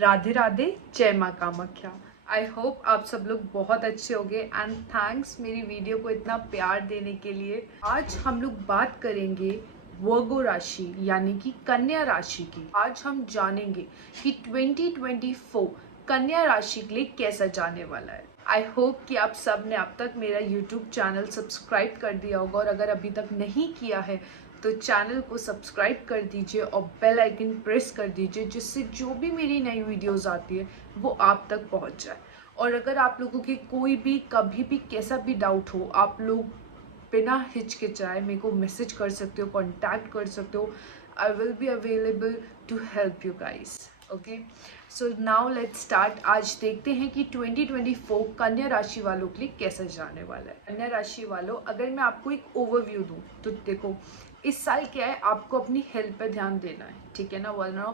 राधे राधे, जय माँ Kamakhya. I hope आप सब लोग बहुत अच्छे होंगे एंड थैंक्स मेरी वीडियो को इतना प्यार देने के लिए। आज हम लोग बात करेंगे वर्गो राशि यानी कि कन्या राशि की। आज हम जानेंगे कि 2024 कन्या राशि के लिए कैसा जाने वाला है। आई होप कि आप सब ने अब तक मेरा यूट्यूब चैनल सब्सक्राइब कर दिया होगा और अगर अभी तक नहीं किया है तो चैनल को सब्सक्राइब कर दीजिए और बेल आइकन प्रेस कर दीजिए, जिससे जो भी मेरी नई वीडियोस आती है वो आप तक पहुंच जाए। और अगर आप लोगों की कोई भी कभी भी कैसा भी डाउट हो, आप लोग बिना हिचकिचाए मेरे को मैसेज कर सकते हो, कांटेक्ट कर सकते हो। I will be available to help you guys. Okay, so now let's start. आज देखते हैं कि 2024 कन्या राशि वालों के लिए कैसा जाने वाला है। कन्या राशि वालों, अगर मैं आपको एक ओवरव्यू दूं तो देखो, इस साल क्या है, आपको अपनी हेल्थ पे ध्यान देना है, ठीक है ना, वरना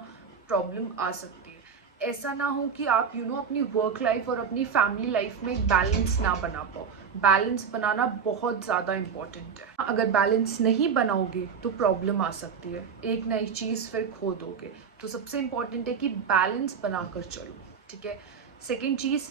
प्रॉब्लम आ सकती है। ऐसा ना हो कि आप अपनी वर्क लाइफ और अपनी फैमिली लाइफ में एक बैलेंस ना बना पाओ। बैलेंस बनाना बहुत ज़्यादा इम्पोर्टेंट है। अगर बैलेंस नहीं बनाओगे तो प्रॉब्लम आ सकती है, एक नई चीज़ फिर खो दोगे। तो सबसे इम्पोर्टेंट है कि बैलेंस बनाकर चलो, ठीक है। सेकेंड चीज़,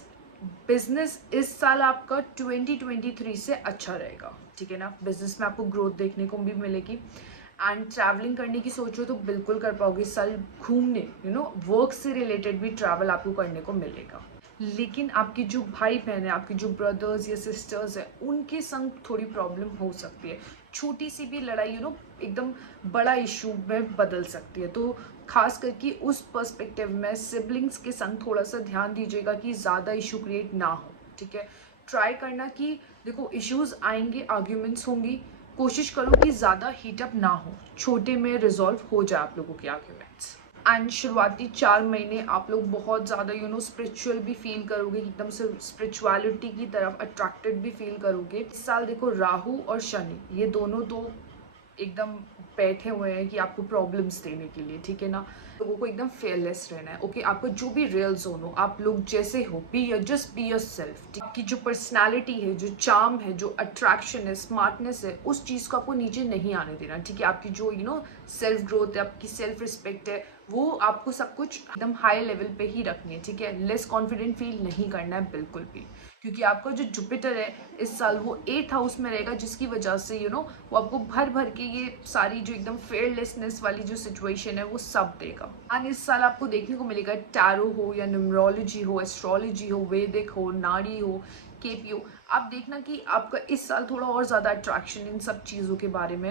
बिजनेस इस साल आपका 2023 से अच्छा रहेगा, ठीक है ना। बिजनेस में आपको ग्रोथ देखने को भी मिलेगी एंड ट्रैवलिंग करने की सोचो तो बिल्कुल कर पाओगे इस साल। घूमने वर्क से रिलेटेड भी ट्रैवल आपको करने को मिलेगा। लेकिन आपके जो भाई बहन है, आपके जो ब्रदर्स या सिस्टर्स है, उनके संग थोड़ी प्रॉब्लम हो सकती है। छोटी सी भी लड़ाई एकदम बड़ा इशू में बदल सकती है। तो खास करके उस पर्सपेक्टिव में सिबलिंग्स के संग थोड़ा सा ध्यान दीजिएगा कि ज़्यादा इशू क्रिएट ना हो, ठीक है। ट्राई करना कि देखो, इश्यूज आएंगे, आर्ग्यूमेंट्स होंगी, कोशिश करो कि ज़्यादा हीटअप ना हो, छोटे में रिजॉल्व हो जाए आप लोगों के आर्ग्यूमेंट्स। एंड शुरुआती 4 महीने आप लोग बहुत ज़्यादा स्पिरिचुअल भी फील करोगे, एकदम से स्पिरिचुअलिटी की तरफ अट्रैक्टेड भी फील करोगे। इस साल देखो, राहु और शनि ये दोनों तो एकदम बैठे हुए हैं कि आपको प्रॉब्लम्स देने के लिए, ठीक है ना। लोगों को एकदम फेयरलेस रहना है। ओके, आपको जो भी रियल जोन हो, आप लोग जैसे हो, जस्ट बी योर सेल्फ। आपकी जो पर्सनालिटी है, जो चार्म है, जो अट्रैक्शन है, स्मार्टनेस है, उस चीज़ को आपको नीचे नहीं आने देना, ठीक है। आपकी जो सेल्फ ग्रोथ है, आपकी सेल्फ रिस्पेक्ट है, वो आपको सब कुछ एकदम हाई लेवल पे ही रखनी है, ठीक है। लेस कॉन्फिडेंट फील नहीं करना है बिल्कुल भी, क्योंकि आपका जो जुपिटर है इस साल वो 8th हाउस में रहेगा, जिसकी वजह से वो आपको भर भर के ये सारी जो एकदम फेयरलेसनेस वाली जो सिचुएशन है वो सब देगा। एंड इस साल आपको देखने को मिलेगा, टैरो हो या न्यूमरोलॉजी हो, एस्ट्रोलॉजी हो, वैदिक हो, नाड़ी हो, केपीओ, आप देखना कि आपका इस साल थोड़ा और ज़्यादा अट्रैक्शन इन सब चीज़ों के बारे में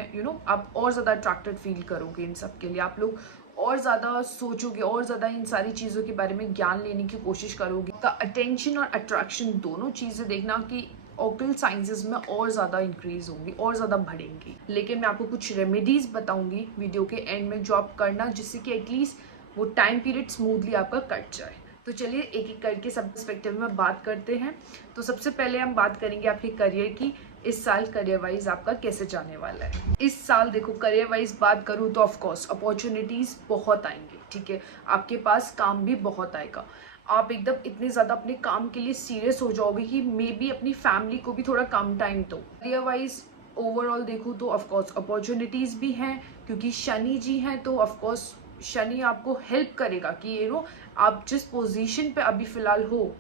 आप और ज़्यादा अट्रैक्टेड फील करोगे। इन सब के लिए आप लोग और ज़्यादा सोचोगे, और ज़्यादा इन सारी चीज़ों के बारे में ज्ञान लेने की कोशिश करोगे। का अटेंशन और अट्रैक्शन दोनों चीज़ें देखना कि ऑकल्ट साइंसेस में और ज़्यादा इंक्रीज होंगी, और ज़्यादा बढ़ेंगी। लेकिन मैं आपको कुछ रेमेडीज़ बताऊंगी वीडियो के एंड में, जो आप करना, जिससे कि एटलीस्ट वो टाइम पीरियड स्मूथली आपका कट जाए। तो चलिए एक एक करके सब पर्सपेक्टिव में बात करते हैं। तो सबसे पहले हम बात करेंगे आपके करियर की। इस साल करियर वाइज आपका कैसे जाने वाला है। इस साल देखो, करियर वाइज बात करूँ तो ऑफकोर्स अपॉर्चुनिटीज़ बहुत आएंगी, ठीक है। आपके पास काम भी बहुत आएगा। आप एकदम इतने ज़्यादा अपने काम के लिए सीरियस हो जाओगे कि मे बी अपनी फैमिली को भी थोड़ा कम टाइम दो। करियर वाइज ओवरऑल देखूँ तो ऑफकोर्स अपॉर्चुनिटीज़ भी हैं, क्योंकि शनि जी हैं, तो ऑफकोर्स शनि आपको हेल्प करेगा कि आप जिस पोजीशन पे अभी फिलहाल हो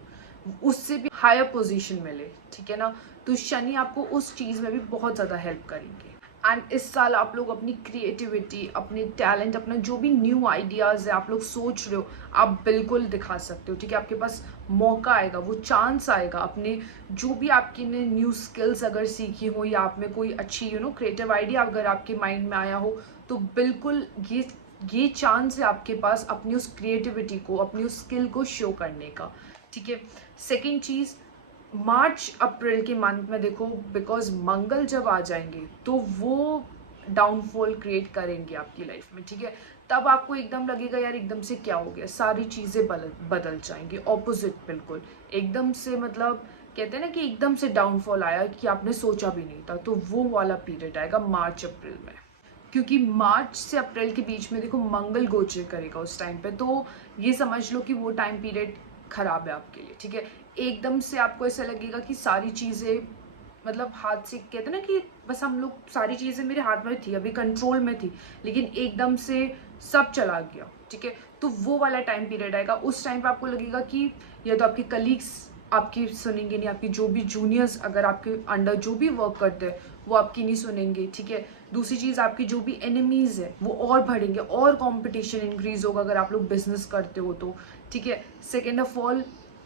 उससे भी हायर पोजीशन मिले, ठीक है ना। तो शनि आपको उस चीज़ में भी बहुत ज़्यादा हेल्प करेंगे। एंड इस साल आप लोग अपनी क्रिएटिविटी, अपने टैलेंट, अपना जो भी न्यू आइडियाज़ है आप लोग सोच रहे हो, आप बिल्कुल दिखा सकते हो, ठीक है। आपके पास मौका आएगा, वो चांस आएगा। अपने जो भी आपकी ने न्यू स्किल्स अगर सीखी हो, या आप में कोई अच्छी क्रिएटिव आइडिया अगर आपके माइंड में आया हो, तो बिल्कुल ये चांस है आपके पास अपनी उस क्रिएटिविटी को, अपनी उस स्किल को शो करने का, ठीक है। सेकेंड चीज़, मार्च अप्रैल के मंथ में देखो, बिकॉज मंगल जब आ जाएंगे तो वो डाउनफॉल क्रिएट करेंगे आपकी लाइफ में, ठीक है। तब आपको एकदम लगेगा यार एकदम से क्या हो गया, सारी चीज़ें बदल जाएंगी, ऑपोजिट बिल्कुल एकदम से। मतलब कहते हैं ना कि एकदम से डाउनफॉल आया कि आपने सोचा भी नहीं था, तो वो वाला पीरियड आएगा मार्च अप्रैल में। क्योंकि मार्च से अप्रैल के बीच में देखो मंगल गोचर करेगा उस टाइम पे, तो ये समझ लो कि वो टाइम पीरियड खराब है आपके लिए, ठीक है। एकदम से आपको ऐसा लगेगा कि सारी चीज़ें मतलब हाथ से, कहते हैं ना कि बस हम लोग सारी चीज़ें मेरे हाथ में थी, अभी कंट्रोल में थी, लेकिन एकदम से सब चला गया, ठीक है। तो वो वाला टाइम पीरियड आएगा, उस टाइम पे आपको लगेगा कि या तो आपके कलीग्स आपकी सुनेंगे नहीं, आपकी जो भी जूनियर्स अगर आपके अंडर जो भी वर्क करते हैं वो आपकी नहीं सुनेंगे, ठीक है। दूसरी चीज़, आपकी जो भी एनिमीज़ है वो और बढ़ेंगे, और कंपटीशन इंक्रीज होगा अगर आप लोग बिजनेस करते हो तो, ठीक है। सेकेंड ऑफ ऑल,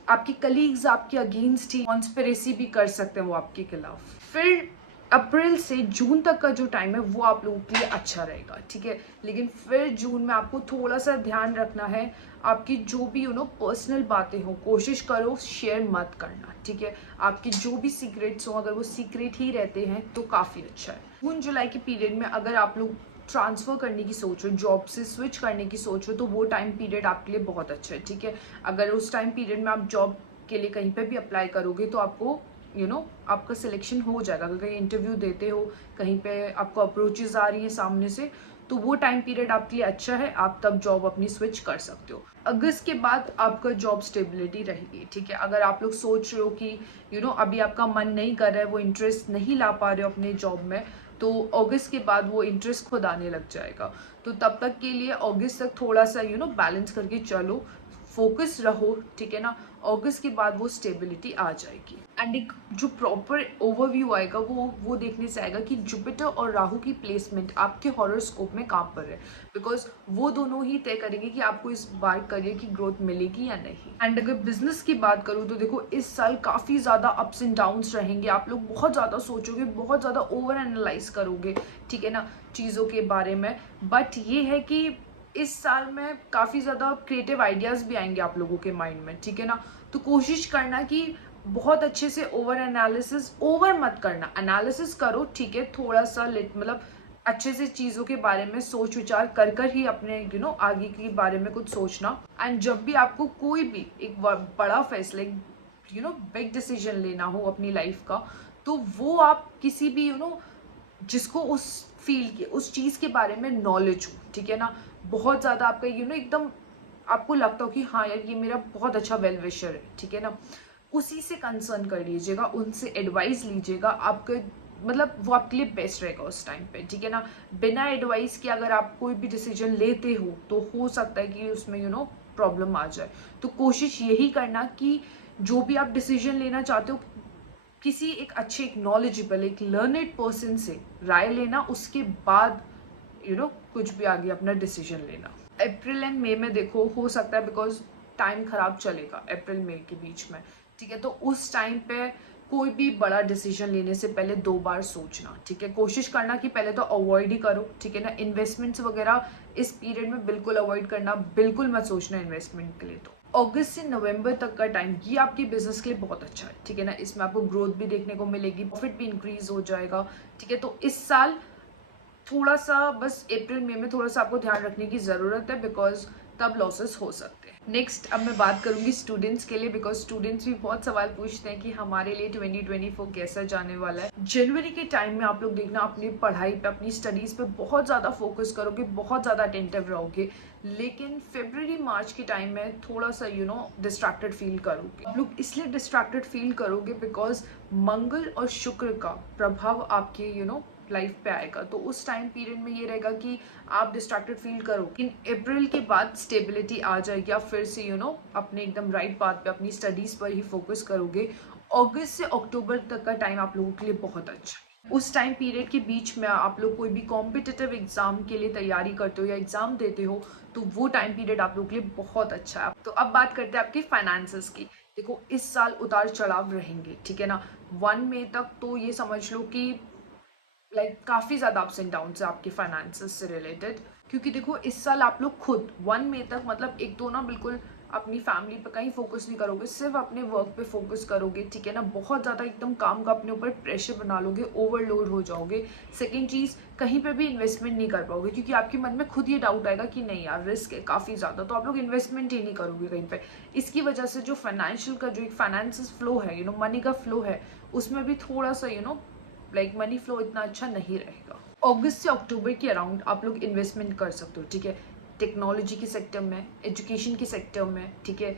आपके कलीग्स आपके अगेंस्ट ही कॉन्स्पिरेसी भी कर सकते हैं वो आपके खिलाफ। फिर अप्रैल से जून तक का जो टाइम है वो आप लोगों के लिए अच्छा रहेगा, ठीक है। लेकिन फिर जून में आपको थोड़ा सा ध्यान रखना है, आपकी जो भी पर्सनल बातें हो कोशिश करो शेयर मत करना, ठीक है। आपके जो भी सीक्रेट्स हो अगर वो सीक्रेट ही रहते हैं तो काफ़ी अच्छा है। जून जुलाई के पीरियड में अगर आप लोग ट्रांसफ़र करने की सोच रहे हो, जॉब से स्विच करने की सोच रहे हो, तो वो टाइम पीरियड आपके लिए बहुत अच्छा है, ठीक है। अगर उस टाइम पीरियड में आप जॉब के लिए कहीं पे भी अप्लाई करोगे तो आपको आपका सिलेक्शन हो जाएगा। अगर कहीं इंटरव्यू देते हो, कहीं पे आपको अप्रोचेस आ रही है सामने से, तो वो टाइम पीरियड आपके लिए अच्छा है, आप तब जॉब अपनी स्विच कर सकते हो। अगस्त के बाद आपका जॉब स्टेबिलिटी रहेगी, ठीक है। अगर आप लोग सोच रहे हो कि अभी आपका मन नहीं कर रहा है, वो इंटरेस्ट नहीं ला पा रहे हो अपने जॉब में, तो अगस्त के बाद वो इंटरेस्ट खुद आने लग जाएगा। तो तब तक के लिए अगस्त तक थोड़ा सा बैलेंस करके चलो, फोकस रहो, ठीक है ना। अगस्त के बाद वो स्टेबिलिटी आ जाएगी। एंड एक जो प्रॉपर ओवरव्यू आएगा वो देखने से आएगा कि जुपिटर और राहु की प्लेसमेंट आपके हॉरोस्कोप में कहाँ पर है, बिकॉज वो दोनों ही तय करेंगे कि आपको इस बार करियर की ग्रोथ मिलेगी या नहीं। एंड अगर बिजनेस की बात करूँ तो देखो, इस साल काफ़ी ज़्यादा अप्स एंड डाउन्स रहेंगे, आप लोग बहुत ज़्यादा सोचोगे, बहुत ज़्यादा ओवर एनालाइज करोगे, ठीक है ना, चीज़ों के बारे में। बट ये है कि इस साल में काफ़ी ज़्यादा क्रिएटिव आइडियाज़ भी आएंगे आप लोगों के माइंड में, ठीक है ना। तो कोशिश करना कि बहुत अच्छे से ओवर मत करना, एनालिसिस करो, ठीक है, थोड़ा सा मतलब अच्छे से चीज़ों के बारे में सोच विचार कर कर ही अपने आगे के बारे में कुछ सोचना। एंड जब भी आपको कोई भी एक बड़ा फैसला, बिग डिसीजन लेना हो अपनी लाइफ का, तो वो आप किसी भी जिसको उस फील्ड की उस चीज़ के बारे में नॉलेज हो, ठीक है ना, बहुत ज़्यादा आपका एकदम आपको लगता हो कि हाँ यार ये मेरा बहुत अच्छा वेल विशर है, ठीक है ना, उसी से कंसर्न कर लीजिएगा, उनसे एडवाइस लीजिएगा, आपके मतलब वो आपके लिए बेस्ट रहेगा उस टाइम पे, ठीक है ना। बिना एडवाइस के अगर आप कोई भी डिसीजन लेते हो तो हो सकता है कि उसमें प्रॉब्लम आ जाए। तो कोशिश यही करना कि जो भी आप डिसीजन लेना चाहते हो, किसी एक अच्छे, एक नॉलेजेबल, एक लर्नेड पर्सन से राय लेना, उसके बाद कुछ भी आगे अपना डिसीजन लेना। अप्रैल एंड मई में देखो, हो सकता है बिकॉज टाइम खराब चलेगा अप्रैल मई के बीच में, ठीक है। तो उस टाइम पे कोई भी बड़ा डिसीजन लेने से पहले 2 बार सोचना, ठीक है। कोशिश करना कि पहले तो अवॉइड ही करो, ठीक है ना। इन्वेस्टमेंट्स वगैरह इस पीरियड में बिल्कुल अवॉइड करना, बिल्कुल मत सोचना इन्वेस्टमेंट के लिए। तो अगस्त से नवंबर तक का टाइम ये आपके बिजनेस के लिए बहुत अच्छा है, ठीक है ना। इसमें आपको ग्रोथ भी देखने को मिलेगी, प्रॉफिट भी इंक्रीज हो जाएगा, ठीक है। तो इस साल थोड़ा सा बस अप्रैल मई में थोड़ा सा आपको ध्यान रखने की ज़रूरत है, बिकॉज तब लॉसेस हो सकते हैं। नेक्स्ट अब मैं बात करूंगी स्टूडेंट्स के लिए, बिकॉज स्टूडेंट्स भी बहुत सवाल पूछते हैं कि हमारे लिए 2024 कैसा जाने वाला है। जनवरी के टाइम में आप लोग देखना अपनी पढ़ाई पे, अपनी स्टडीज़ पे बहुत ज़्यादा फोकस करोगे, बहुत ज़्यादा अटेंटिव रहोगे। लेकिन फरवरी मार्च के टाइम में थोड़ा सा डिस्ट्रैक्टेड फील करोगे। आप लोग इसलिए डिस्ट्रैक्टेड फील करोगे बिकॉज मंगल और शुक्र का प्रभाव आपके लाइफ पे आएगा। तो उस टाइम पीरियड में ये रहेगा कि आप डिस्ट्रैक्टेड फील करो। इन अप्रैल के बाद स्टेबिलिटी आ जाएगी, आप फिर से अपने एकदम राइट पाथ पे, अपनी स्टडीज पर ही फोकस करोगे। अगस्त से अक्टूबर तक का टाइम आप लोगों के लिए बहुत अच्छा है। उस टाइम पीरियड के बीच में आप लोग कोई भी कॉम्पिटिटिव एग्जाम के लिए तैयारी करते हो या एग्जाम देते हो, तो वो टाइम पीरियड आप लोगों के लिए बहुत अच्छा है। तो अब बात करते हैं आपके फाइनेंसेस की। देखो, इस साल उतार चढ़ाव रहेंगे, ठीक है ना। 1 मई तक तो ये समझ लो कि काफ़ी ज़्यादा अप्स एंड डाउन्स है आपके फाइनेंसेस से रिलेटेड। क्योंकि देखो, इस साल आप लोग खुद 1 मई तक मतलब एक तो बिल्कुल अपनी फैमिली पे कहीं फोकस नहीं करोगे, सिर्फ अपने वर्क पे फोकस करोगे, ठीक है ना। बहुत ज़्यादा एकदम काम का अपने ऊपर प्रेशर बना लोगे, ओवरलोड हो जाओगे। सेकेंड चीज़, कहीं पे भी इन्वेस्टमेंट नहीं कर पाओगे, क्योंकि आपके मन में खुद ये डाउट आएगा कि नहीं यार रिस्क है काफ़ी ज़्यादा, तो आप लोग इन्वेस्टमेंट ही नहीं करोगे कहीं पे। इसकी वजह से जो फाइनेंशियल का जो एक फाइनेंस फ्लो है, मनी का फ्लो है, उसमें भी थोड़ा सा मनी फ्लो इतना अच्छा नहीं रहेगा। अगस्त से अक्टूबर के अराउंड आप लोग इन्वेस्टमेंट कर सकते हो, ठीक है। टेक्नोलॉजी के सेक्टर में, एजुकेशन के सेक्टर में, ठीक है।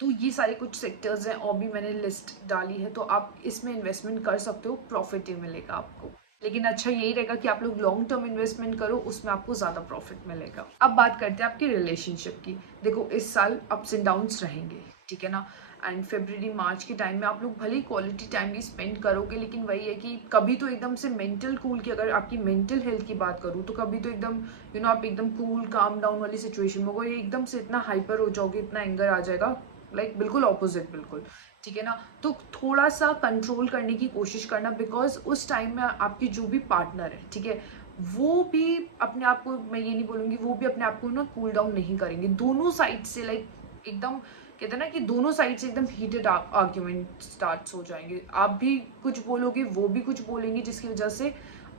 तो ये सारे कुछ सेक्टर्स हैं, और भी मैंने लिस्ट डाली है, तो आप इसमें इन्वेस्टमेंट कर सकते हो, प्रॉफिट ही मिलेगा आपको। लेकिन अच्छा यही रहेगा कि आप लोग लॉन्ग टर्म इन्वेस्टमेंट करो, उसमें आपको ज़्यादा प्रॉफिट मिलेगा। अब बात करते हैं आपकी रिलेशनशिप की। देखो इस साल अप्स एंड डाउन्स रहेंगे, ठीक है ना। एंड फरवरी मार्च के टाइम में आप लोग भले ही क्वालिटी टाइम भी स्पेंड करोगे, लेकिन वही है कि कभी तो एकदम से मेंटल कूल की, अगर आपकी मेंटल हेल्थ की बात करूँ तो कभी तो एकदम आप एकदम कूल काम डाउन वाली सिचुएशन में होगा, एकदम से इतना हाइपर हो जाओगे, इतना एंगर आ जाएगा, लाइक बिल्कुल ऑपोजिट बिल्कुल, ठीक है ना। तो थोड़ा सा कंट्रोल करने की कोशिश करना, बिकॉज उस टाइम में आपकी जो भी पार्टनर है, ठीक है, वो भी अपने आप को, मैं ये नहीं बोलूँगी वो भी अपने आप को ना कूल डाउन नहीं करेंगे, दोनों साइड से लाइक एकदम कहते हैं ना कि दोनों साइड से एकदम हीटेड आर्ग्यूमेंट स्टार्ट हो जाएंगे, आप भी कुछ बोलोगे वो भी कुछ बोलेंगे, जिसकी वजह से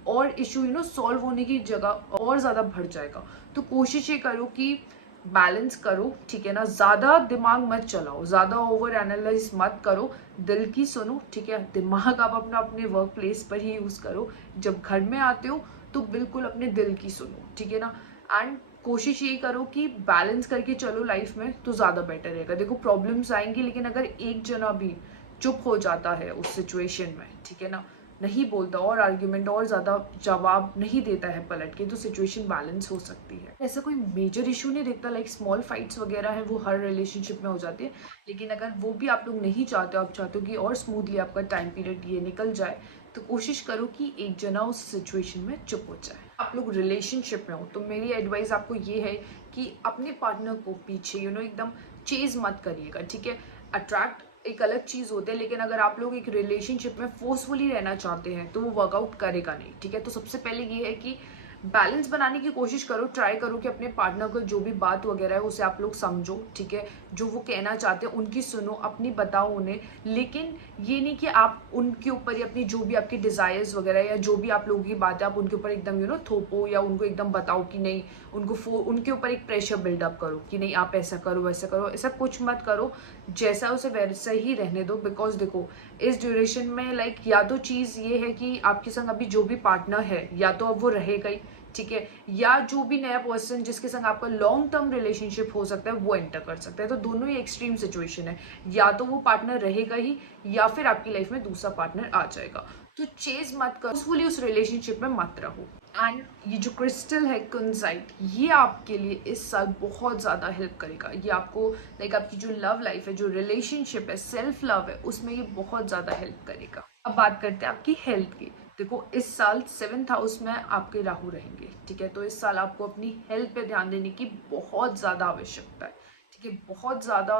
और इशू सॉल्व होने की जगह और ज़्यादा बढ़ जाएगा। तो कोशिश ये करो कि बैलेंस करो, ठीक है ना, ज़्यादा दिमाग मत चलाओ, ज़्यादा ओवर एनालाइज मत करो, दिल की सुनो, ठीक है। दिमाग आप अपना अपने वर्क प्लेस पर ही यूज़ करो, जब घर में आते हो तो बिल्कुल अपने दिल की सुनो, ठीक है ना। एंड कोशिश यही करो कि बैलेंस करके चलो लाइफ में, तो ज़्यादा बेटर रहेगा। देखो प्रॉब्लम्स आएंगी, लेकिन अगर एक जना भी चुप हो जाता है उस सिचुएशन में, ठीक है ना, नहीं बोलता और आर्ग्यूमेंट और ज़्यादा जवाब नहीं देता है पलट के, तो सिचुएशन बैलेंस हो सकती है। ऐसा कोई मेजर इशू नहीं देखता, लाइक स्मॉल फाइट्स वगैरह है वो हर रिलेशनशिप में हो जाती है, लेकिन अगर वो भी आप लोग नहीं चाहते हो, आप चाहते हो कि और स्मूथली आपका टाइम पीरियड ये निकल जाए, तो कोशिश करो कि एक जना उस सिचुएशन में चुप हो जाए। आप लोग रिलेशनशिप में हो तो मेरी एडवाइस आपको ये है कि अपने पार्टनर को पीछे एकदम चेज मत करिएगा, ठीक है। अट्रैक्ट एक अलग चीज़ होती है, लेकिन अगर आप लोग एक रिलेशनशिप में फोर्सफुली रहना चाहते हैं तो वो वर्कआउट करेगा नहीं, ठीक है। तो सबसे पहले ये है कि बैलेंस बनाने की कोशिश करो, ट्राई करो कि अपने पार्टनर को जो भी बात वगैरह है उसे आप लोग समझो, ठीक है। जो वो कहना चाहते हैं उनकी सुनो, अपनी बताओ उन्हें, लेकिन ये नहीं कि आप उनके ऊपर या अपनी जो भी आपकी डिज़ायर्स वगैरह या जो भी आप लोगों की बात है आप उनके ऊपर एकदम थोपो, या उनको एकदम बताओ कि नहीं, उनके ऊपर एक प्रेशर बिल्डअप करो कि नहीं आप ऐसा करो वैसा करो, ऐसा कुछ मत करो, जैसा उसे वैसा ही रहने दो। बिकॉज देखो इस ड्यूरेशन में लाइक या तो चीज़ ये है कि आपके संग अभी जो भी पार्टनर है या तो अब वो रहेगा ही, ठीक है, या जो भी नया पर्सन जिसके संग आपका लॉन्ग टर्म रिलेशनशिप हो सकता है वो एंटर कर सकता है। तो दोनों ही एक्सट्रीम सिचुएशन है, या तो वो पार्टनर रहेगा ही या फिर आपकी लाइफ में दूसरा पार्टनर आ जाएगा। तो चेज मत करो, फुली उस रिलेशनशिप में मत रहो। एंड ये जो क्रिस्टल है कुनसाइट, ये आपके लिए इस साल बहुत ज़्यादा हेल्प करेगा। ये आपको लाइक आपकी जो लव लाइफ है, जो रिलेशनशिप है, सेल्फ लव है, उसमें ये बहुत ज़्यादा हेल्प करेगा। अब बात करते हैं आपकी हेल्थ की। देखो इस साल 7th हाउस में आपके राहु रहेंगे, ठीक है। तो इस साल आपको अपनी हेल्थ पे ध्यान देने की बहुत ज़्यादा आवश्यकता है, ठीक है। बहुत ज़्यादा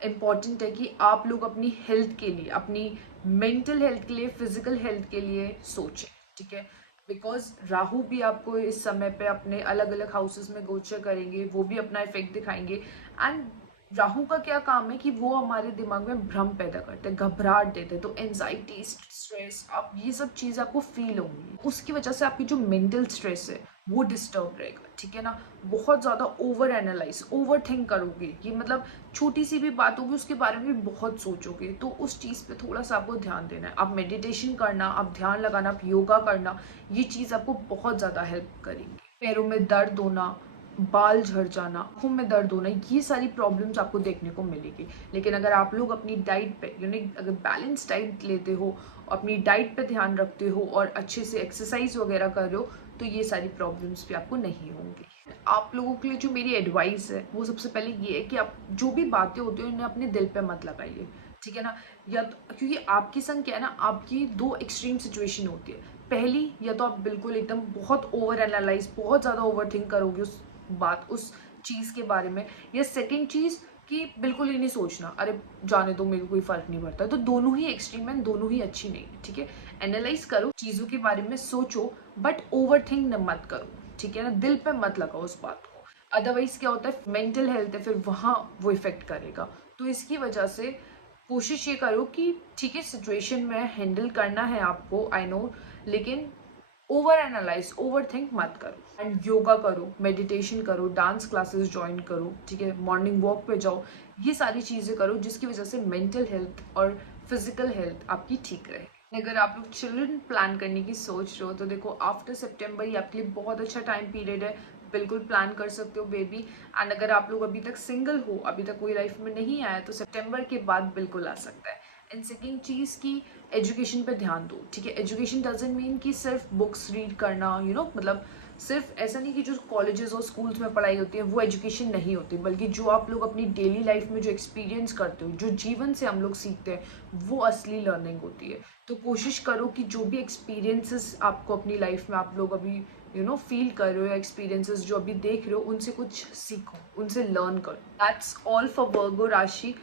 इम्पॉर्टेंट है कि आप लोग अपनी हेल्थ के लिए, अपनी मेंटल हेल्थ के लिए, फिजिकल हेल्थ के लिए सोचें, ठीक है। बिकॉज राहु भी आपको इस समय पे अपने अलग अलग हाउसेस में गोचर करेंगे, वो भी अपना इफेक्ट दिखाएंगे। एंड राहु का क्या काम है कि वो हमारे दिमाग में भ्रम पैदा करते हैं, घबराहट देते हैं, तो एनजाइटी, स्ट्रेस, आप ये सब चीज़ आपको फील होंगी, उसकी वजह से आपकी जो मेंटल स्ट्रेस है वो डिस्टर्ब रहेगा, ठीक है ना। बहुत ज़्यादा ओवर एनालाइज, ओवर थिंक करोगे, ये मतलब छोटी सी भी बात होगी उसके बारे में भी बहुत सोचोगे, तो उस चीज़ पे थोड़ा सा आपको ध्यान देना है। आप मेडिटेशन करना, आप ध्यान लगाना, आप योगा करना, ये चीज़ आपको बहुत ज़्यादा हेल्प करेंगी। पैरों में दर्द होना, बाल झड़ जाना, आँखों में दर्द होना, ये सारी प्रॉब्लम्स आपको देखने को मिलेगी। लेकिन अगर आप लोग अपनी डाइट पे अगर बैलेंस डाइट लेते हो, अपनी डाइट पे ध्यान रखते हो और अच्छे से एक्सरसाइज वगैरह कर रहे हो, तो ये सारी प्रॉब्लम्स भी आपको नहीं होंगी। आप लोगों के लिए जो मेरी एडवाइस है वो सबसे पहले ये है कि आप जो भी बातें होती हैं उन्हें अपने दिल पे मत लगाइए, ठीक है ना। या तो क्योंकि आपके संग क्या है ना, आपकी दो एक्सट्रीम सिचुएशन होती है। पहली, या तो आप बिल्कुल एकदम बहुत ओवर एनालाइज, बहुत ज़्यादा ओवर थिंक करोगे उस चीज़ के बारे में, या सेकेंड चीज़ कि बिल्कुल ही नहीं सोचना, अरे जाने दो मेरे को कोई फर्क नहीं पड़ता। तो दोनों ही एक्सट्रीम है, दोनों ही अच्छी नहीं है, ठीक है। एनालाइज करो, चीज़ों के बारे में सोचो, बट ओवर थिंक मत करो, ठीक है ना। दिल पे मत लगाओ उस बात को, अदरवाइज क्या होता है, मेंटल हेल्थ है, फिर वहाँ वो इफेक्ट करेगा। तो इसकी वजह से कोशिश ये करो कि ठीक है सिचुएशन में हैंडल करना है आपको, आई नो, लेकिन ओवर एनालाइज, ओवर थिंक मत करो। एंड योगा करो, मेडिटेशन करो, डांस क्लासेस ज्वाइन करो, ठीक है, मॉर्निंग वॉक पे जाओ, ये सारी चीज़ें करो जिसकी वजह से मेंटल हेल्थ और फिजिकल हेल्थ आपकी ठीक रहे। अगर आप लोग चिल्ड्रन प्लान करने की सोच रहे हो तो देखो आफ्टर सितंबर ये आपके लिए बहुत अच्छा टाइम पीरियड है, बिल्कुल प्लान कर सकते हो बेबी। एंड अगर आप लोग अभी तक सिंगल हो, अभी तक कोई लाइफ में नहीं आया, तो सितंबर के बाद बिल्कुल आ सकता है। एंड सेकेंड चीज़ की एजुकेशन पे ध्यान दो, ठीक है। एजुकेशन डजंट मीन कि सिर्फ बुक्स रीड करना, मतलब सिर्फ ऐसा नहीं कि जो कॉलेजेस और स्कूल्स में पढ़ाई होती है वो एजुकेशन नहीं होती, बल्कि जो आप लोग अपनी डेली लाइफ में जो एक्सपीरियंस करते हो, जो जीवन से हम लोग सीखते हैं, वो असली लर्निंग होती है। तो कोशिश करो कि जो भी एक्सपीरियंसेस आपको अपनी लाइफ में आप लोग अभी फील कर रहे हो, या एक्सपीरियंसेस जो अभी देख रहे हो, उनसे कुछ सीखो, उनसे लर्न करो। दैट्स ऑल फॉर वर्गो राशि।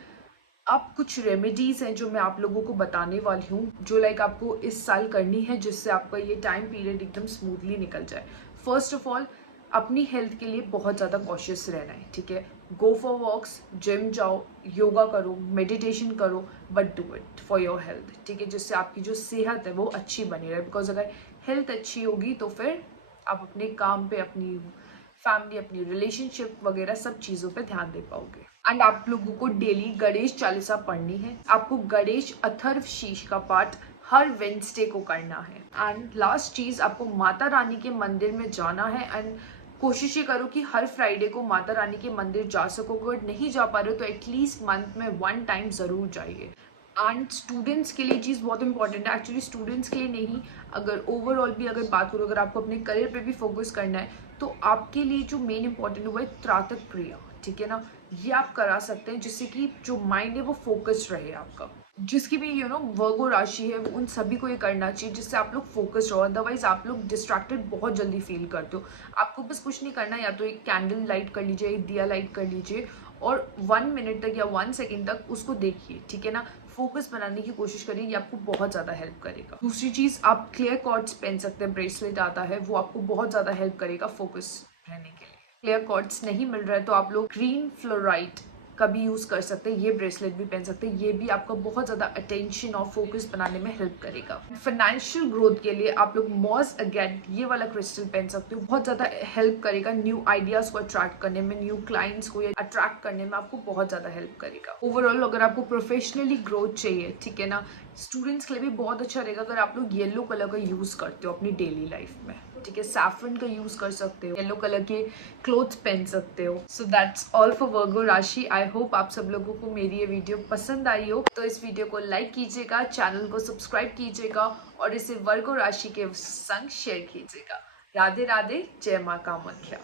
अब कुछ रेमेडीज हैं जो मैं आप लोगों को बताने वाली हूँ, जो लाइक आपको इस साल करनी है, जिससे आपका ये टाइम पीरियड एकदम स्मूथली निकल जाए। फर्स्ट ऑफ ऑल, अपनी हेल्थ के लिए बहुत ज़्यादा कॉशियस रहना है, ठीक है। गो फॉर वॉक्स, जिम जाओ, योगा करो, मेडिटेशन करो, but do it for your health, ठीक है, जिससे आपकी जो सेहत है वो अच्छी बनी रहे। बिकॉज अगर हेल्थ अच्छी होगी तो फिर आप अपने काम पे, अपनी फैमिली, अपनी रिलेशनशिप वगैरह सब चीज़ों पे ध्यान दे पाओगे। एंड आप लोगों को डेली गणेश चालीसा पढ़नी है। आपको गणेश अथर्व शीर्ष का पाठ हर वेंसडे को करना है। एंड लास्ट चीज़, आपको माता रानी के मंदिर में जाना है। एंड कोशिश ये करो कि हर फ्राइडे को माता रानी के मंदिर जा सको। अगर नहीं जा पा रहे हो तो एटलीस्ट मंथ में 1 टाइम ज़रूर जाइए। एंड स्टूडेंट्स के लिए चीज़ बहुत इंपॉर्टेंट है, एक्चुअली स्टूडेंट्स के लिए नहीं, अगर ओवरऑल भी अगर बात करो, अगर आपको अपने करियर पे भी फोकस करना है, तो आपके लिए जो मेन इंपॉर्टेंट है वो है त्राटक क्रिया, ठीक है ना। ये आप करा सकते हैं, जिससे कि जो माइंड है वो फोकस्ड रहे आपका। जिसकी भी वर्गो राशि है, उन सभी को ये करना चाहिए, जिससे आप लोग फोकस्ड रहो। अदरवाइज आप लोग डिस्ट्रैक्टेड बहुत जल्दी फील करते हो। आपको बस कुछ नहीं करना, या तो एक कैंडल लाइट कर लीजिए, एक दिया लाइट कर लीजिए, और 1 मिनट तक या 1 सेकेंड तक उसको देखिए, ठीक है ना। फोकस बनाने की कोशिश करिए, ये आपको बहुत ज़्यादा हेल्प करेगा। दूसरी चीज़, आप क्लियर कॉर्ड्स पहन सकते हैं, ब्रेसलेट आता है, वो आपको बहुत ज़्यादा हेल्प करेगा फोकस रहने के लिए। क्लियर कॉर्ड्स नहीं मिल रहा है तो आप लोग ग्रीन फ्लोराइड का भी यूज़ कर सकते हैं, ये ब्रेसलेट भी पहन सकते हैं, ये भी आपका बहुत ज़्यादा अटेंशन और फोकस बनाने में हेल्प करेगा। फाइनेंशियल ग्रोथ के लिए आप लोग मॉस अगेट ये वाला क्रिस्टल पहन सकते हो, बहुत ज़्यादा हेल्प करेगा न्यू आइडियाज़ को अट्रैक्ट करने में, न्यू क्लाइंट्स को अट्रैक्ट करने में आपको बहुत ज़्यादा हेल्प करेगा। ओवरऑल अगर आपको प्रोफेशनली ग्रोथ चाहिए, ठीक है ना, स्टूडेंट्स के लिए भी बहुत अच्छा रहेगा अगर आप लोग येलो कलर का यूज़ करते हो अपनी डेली लाइफ में, ठीक है। सैफरन का यूज़ कर सकते हो, येलो कलर के क्लोथ्स पहन सकते हो। सो दैट्स ऑल फॉर वर्गो राशि। आई होप आप सब लोगों को मेरी ये वीडियो पसंद आई हो। तो इस वीडियो को लाइक कीजिएगा, चैनल को सब्सक्राइब कीजिएगा, और इसे वर्गो राशि के संग शेयर कीजिएगा। राधे राधे, जय माँ कामाख्या।